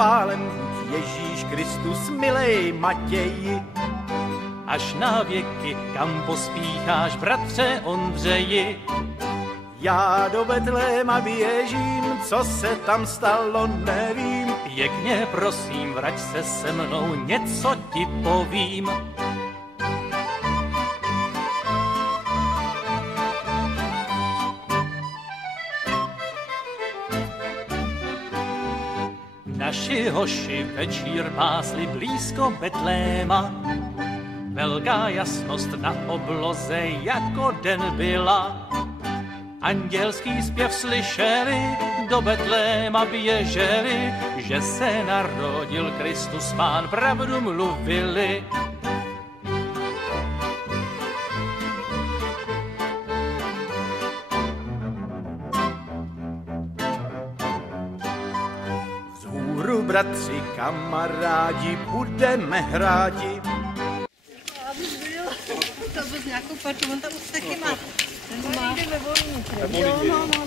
chválen buď Ježíš Kristus, milej Matěji. Až na věky, kam pospícháš, bratře Ondřeji? Já do Betléma běžím, co se tam stalo, nevím. Pěkně prosím, vrať se se mnou, něco ti povím. Naši hoši večír pásli blízko Betléma. Velká jasnost na obloze jako den byla. Andělský zpěv slyšeli, do Betléma běželi, že se narodil Kristus Pán, pravdu mluvili. Vzhůru, bratři, kamarádi, budeme hrádi. To byl s nějakou partou, on tam už taky má. Ten má jde ve volnu. Jo, no.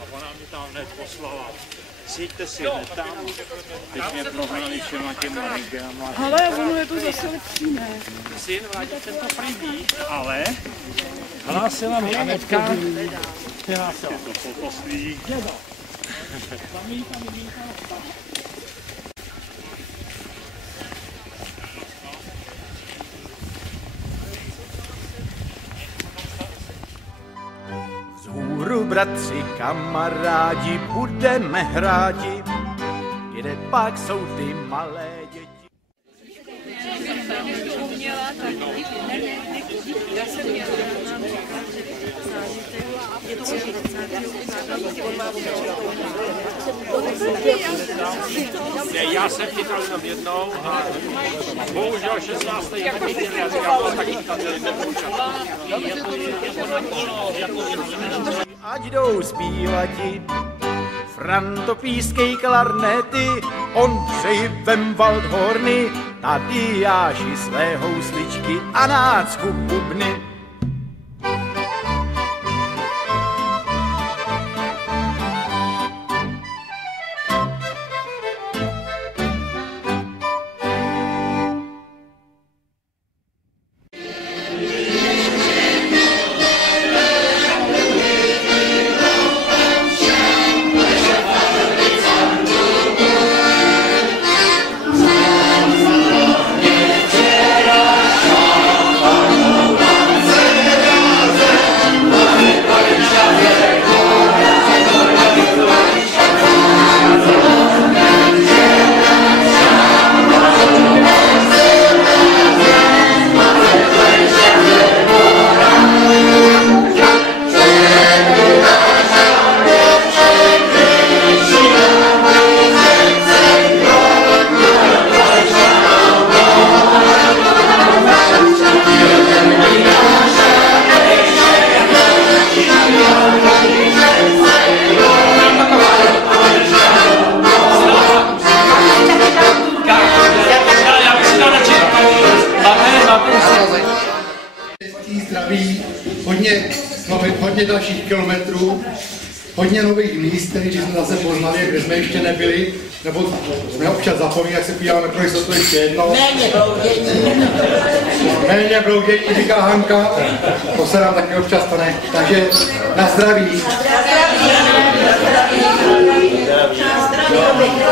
A ona mě tam hned poslala. Sjeďte si hned tam, teď mě prohnali všema těma regionama. Ale ono je to zase lepší, ne? Syn, vrátit se to prý, ale hlásila mi Anetka, hlásila to poposlí. Vzhůru, bratři, kamarádi, budeme hrádi. Kde pak jsou ty malé děti? Já jsem měla Já jsem chytal jenom jednou a bohužel 16. já byl taky chytatelný nepoučat. Ať jdou zpívati, frantopískej klarnety, Ondřej vem Waldhorny, Tadyáši své housličky a nácku bubny. Zdraví, hodně dalších kilometrů, hodně nových míst, které jsme zase poznali, kde jsme ještě nebyli, nebo jsme občas zapomněli, jak se podíváme pro jistotu ještě jednou. Méně bloudění, říká Hanka, to se nám taky občas stane, takže na zdraví.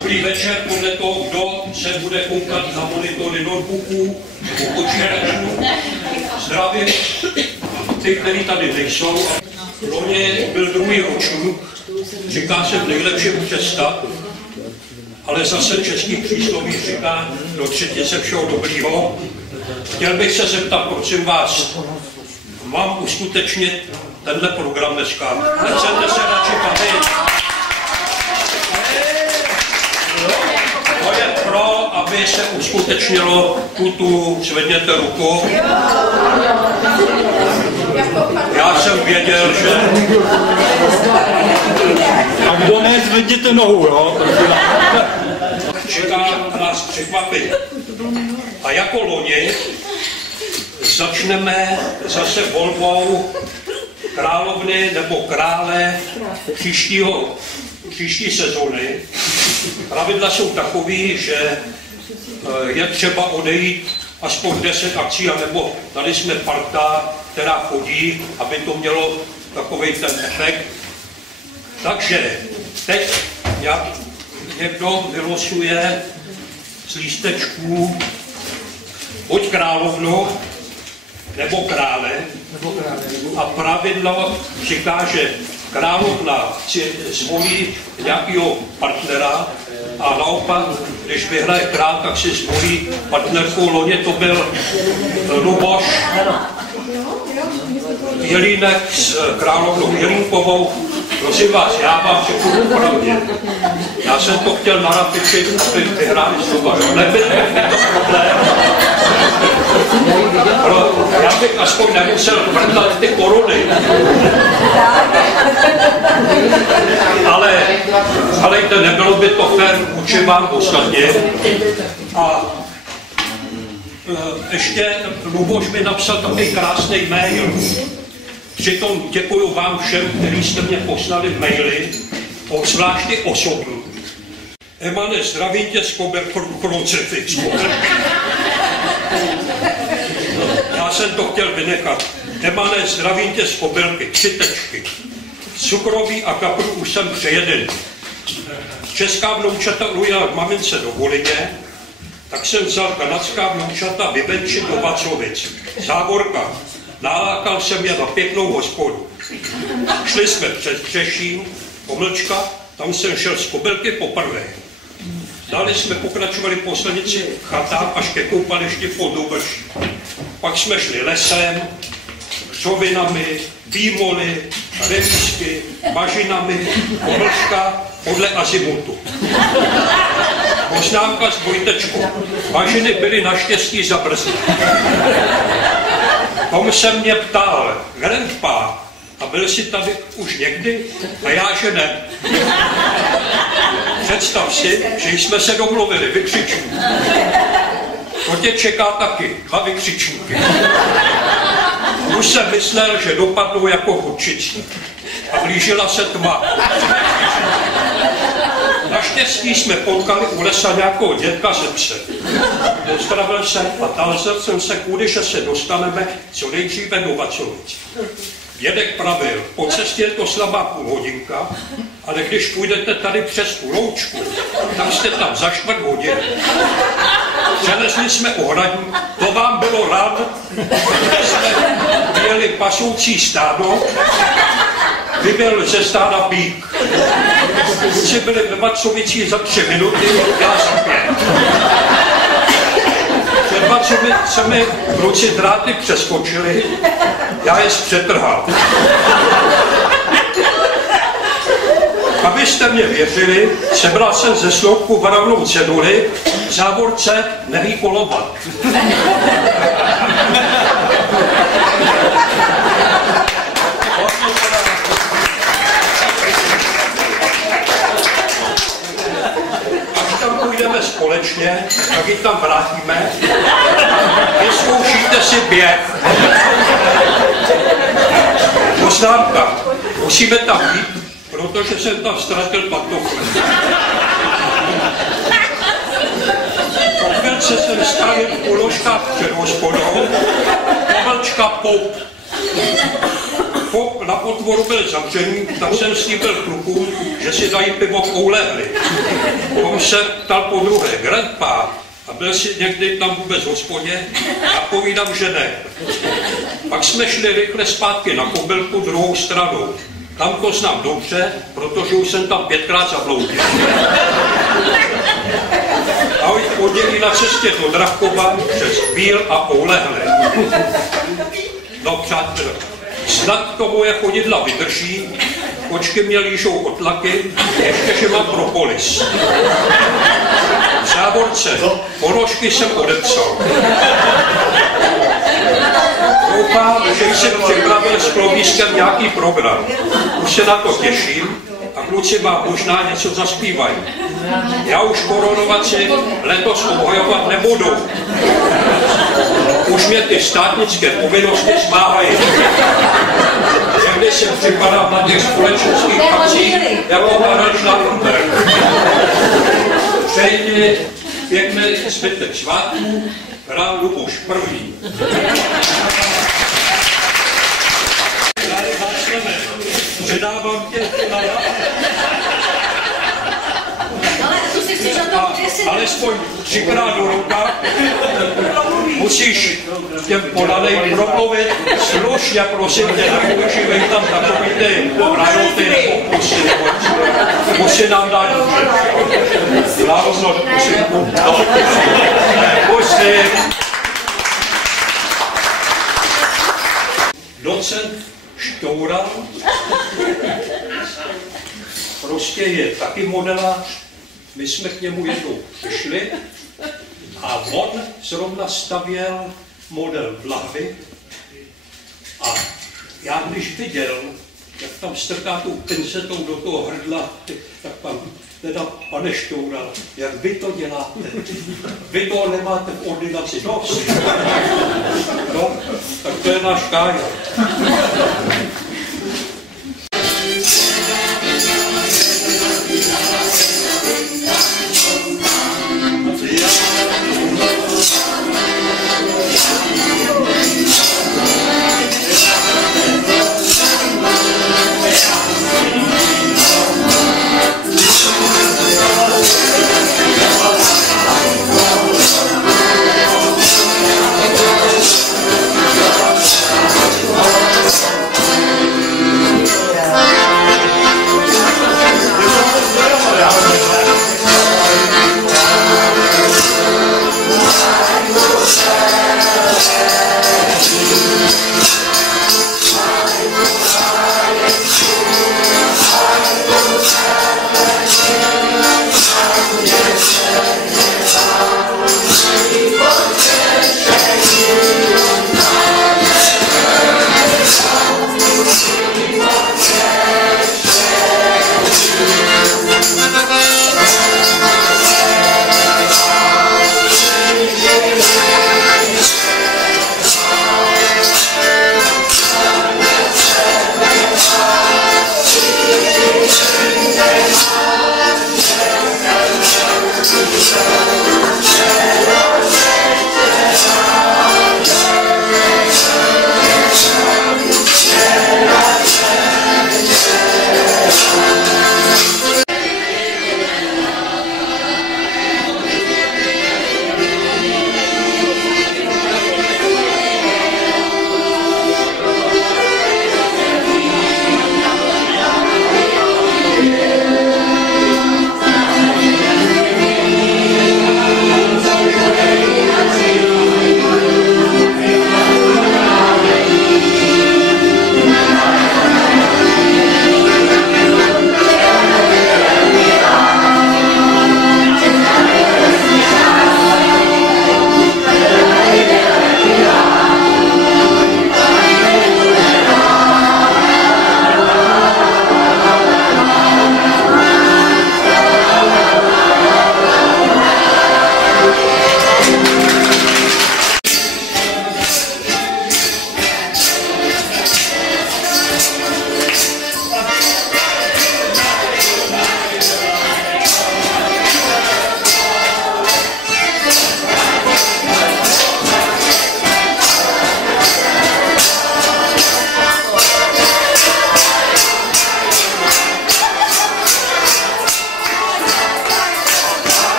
Dobrý večer, podle toho, kdo se bude koukat za monitory notebooků, u počítačů, zdravě, ty, kteří tady nejsou. Loni byl druhý ročník, říká se v nejlepším cesta, ale zase český přísloví říká do třetice všeho dobrýho. Chtěl bych se zeptat, prosím vás, mám uskutečnit tenhle program dneska. Nechcete se radši bavit? To je pro, aby se uskutečnilo tu zvedněte ruku. Já jsem věděl, že... A kdo ne, zvedněte nohu, jo? Čeká nás překvapit. A jako loni začneme zase volbou královny nebo krále příští sezóny. Pravidla jsou takový, že je třeba odejít aspoň 10 akcí, anebo tady jsme parta, která chodí, aby to mělo takový ten efekt. Takže teď někdo vylosuje z lístečků buď královnu, nebo krále. A pravidlo říká, že královna si zvolí nějakého partnera a naopak, když vyhraje král, tak si zvolí partnerku. Loni to byl Luboš Jelínek s královnou Jelínkovou. Prosím vás, já vám řeknu opravdě. Já jsem to chtěl narafičit, aby vyhráli znova. Nebyl to problém. Já bych aspoň nemusel vrtlat ty koruny. Ale nebylo by to fér vůči vám ostatně. A ještě Luboš mi napsal takový krásný mail. Přitom děkuji vám všem, kteří jste mě poslali maily, obzvláště osobní. Emane, zdravím tě z Koberkroncefy. Já jsem to chtěl vynechat. Emane, zdravím tě z Kobylky, 3 tečky. Cukroví a kapru už jsem přejeden. Česká vnoučata ujela k mamince do Volyně, tak jsem vzal kanadská vnoučata vyvenčit do Vacovic. Závorka. Nalákal jsem je na pěknou hospodu. Šli jsme přes Třešín, pomlčka, tam jsem šel z Kobylky poprvé. Dále jsme pokračovali po silnici chatám až ke koupališti pod Dobrší. Pak jsme šli lesem, křovinami, výmoly, remízky, bažinami, pomlčka podle azimutu. Poznámka s dvojtečkou. Bažiny byly naštěstí zabrzdy. Tom se mě ptal, grandpa, a byl jsi tady už někdy? A já, že ne. Představ si, že jsme se domluvili, vykřičník. To tě čeká taky, 2 vykřičníky. Už jsem myslel, že dopadnou jako hudčicí. A blížila se tma. Naštěstí jsme potkali u lesa nějakého dědka ze pse. Pozdravil jsem a talzel jsem se, kudy, že se dostaneme co nejdříve do Vacovic. Dědek pravil, po cestě je to slabá půlhodinka, ale když půjdete tady přes tu loučku, tak jste tam za 4 hodiny. Přelezli jsme ohradní, to vám bylo ráno, jsme měli pasoucí stádo, vybil ze stáda bík. Kluci byli ve Vacovicích za 3 minuty, já za 5. Před Vacovicemi kluci dráty přeskočili, já je zpřetrhal. Abyste mě věřili, sebral jsem ze sloupku varovnou ceduli, v závorce neví kolovat. Až tam půjdeme společně, tak ji tam vrátíme. Vyzkoušíte si běh. Poznámka. Musíme tam jít, protože jsem tam ztratil pantofle. Po chvilce jsem stavil v položkách před hospodou, pomlčka pop. Pop na potvoru byl zavřený, tak jsem slíbil klukům, že si dají pivo v Oulehli. On se ptal po druhé, grandpa, a byl jsi někdy tam vůbec v hospodě? A povídám, že ne. Pak jsme šli rychle zpátky na Kobylku druhou stranou. Tam to znám dobře, protože už jsem tam 5krát zabloudil. Ahoj, v pondělí na cestě do Dravkova přes Bíl a Oulehle. No přátelé, snad tomu je chodidla vydrží, kočky mě lížou otlaky, ještě že mám propolis. V závorce ponožky jsem odepsal. Doufám, že jsem připravil s Klovískem nějaký program. Už se na to těším a kluci vám možná něco zaspívají. Já už koronovaci letos obhajovat nebudu. už mě ty státnické povinnosti zmáhají. Někdy se připadám na těch společenských akcích jako Karel Schnabelberg. Přeji pěkný zbytek svátků, král Luboš první. Předávám tě na alespoň 3krát do roka musíš těm podaným promluvit slušně, prosím tě, nepoužívej tam takový ty rajoty nebo pusy, musí nám dát národnost, pusy. Docent Štoural prostě je taky modelář. My jsme k němu jednou přišli a on zrovna stavěl model Blahvy a já když viděl, jak tam strká tou pincetou do toho hrdla, tak pan, teda pane Štoural, jak vy to děláte? Vy to nemáte v ordinaci dost. No, tak to je náš Kája.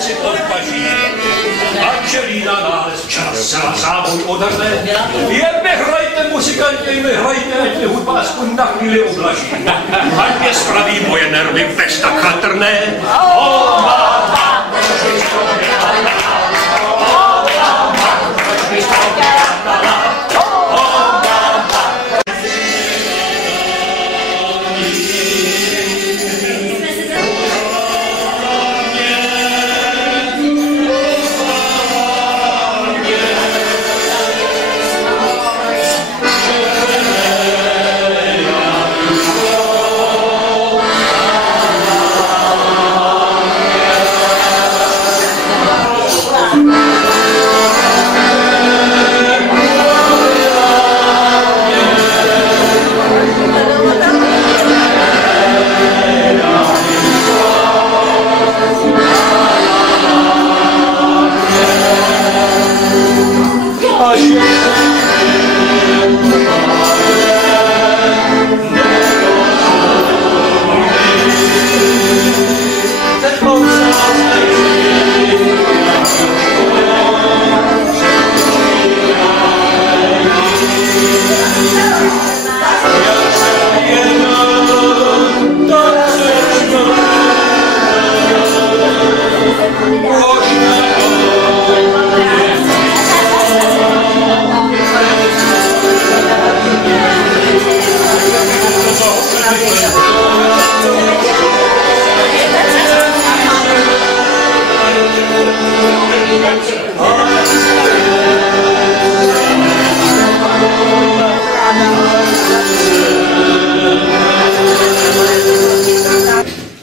si podpaží. Angelína nález včera zcela záboj odhrne. Jen nehrajte, muzikanti, nehrajte, ať mě hudba aspoň na chvíli oblaží. Ať mě spraví moje nervy bez tak chatrné.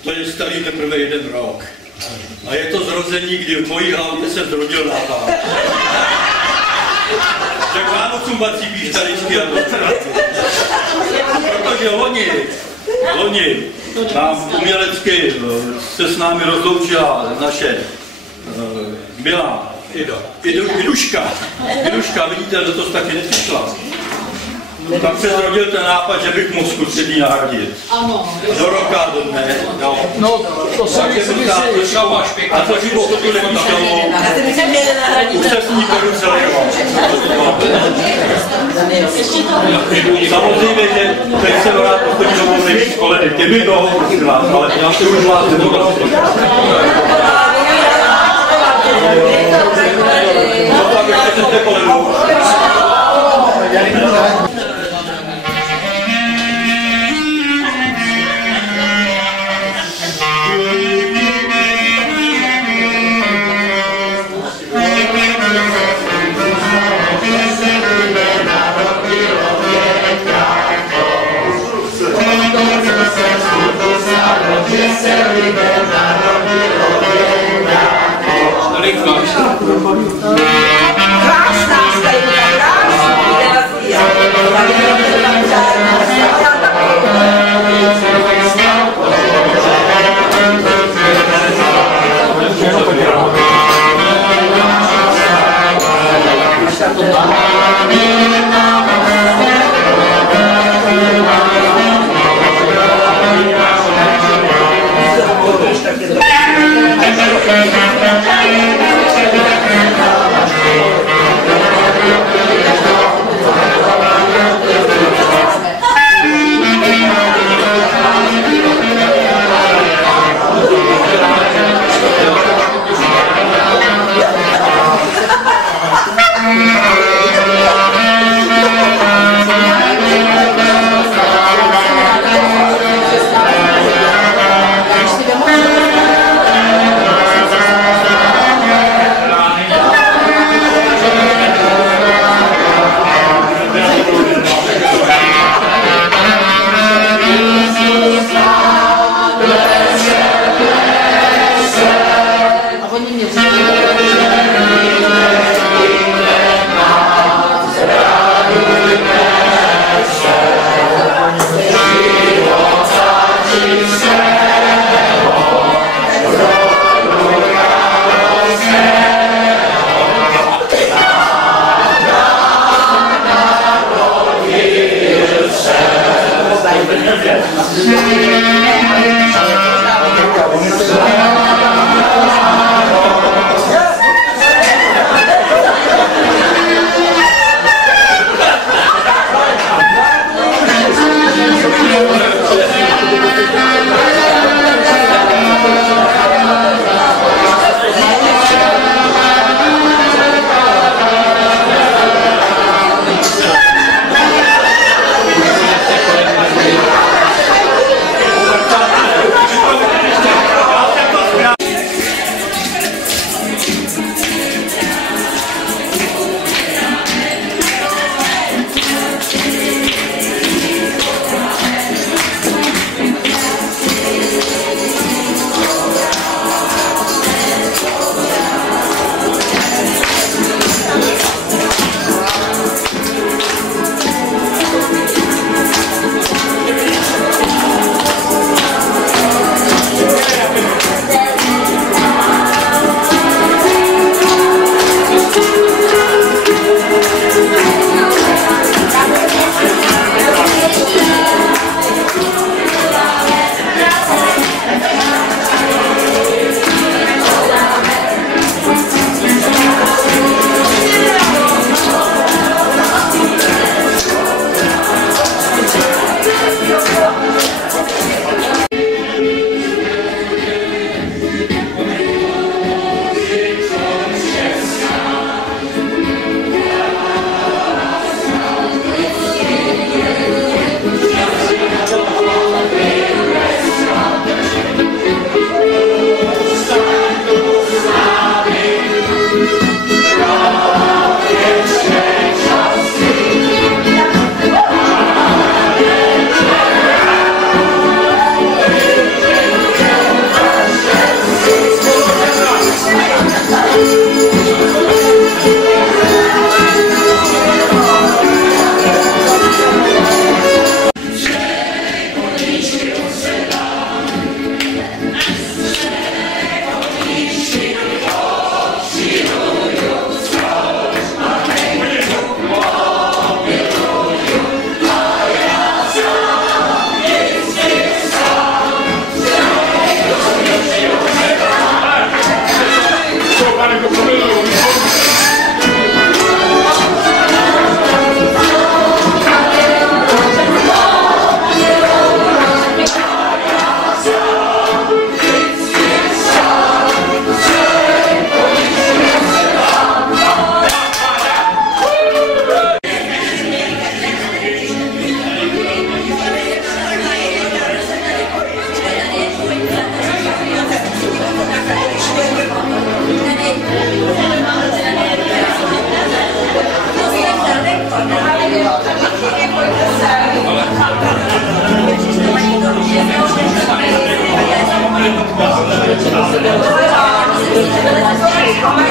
To je starý teprve 1 rok. A je to zrození, kdy v mojí hlavě se zrodil Natán. Že k Vánocům patří píštaričky a dotraty. Protože loni nám umělecky se s námi rozloučila naše milá Iduška, vidíte, že to taky nepřišla. Tak se zrodil ten nápad, že bych mohl zkusit jí nahradit. Ano. Do roka, do dne. No, to se mi myslí. A to život to nepíšelo. Už se s ní beru celý rok. Samozřejmě, že teď jsem rád chodit do mojej školy. Těmi toho prosím vás, ale já si už vás nebudu. No tak ještě se polevu. Thank you.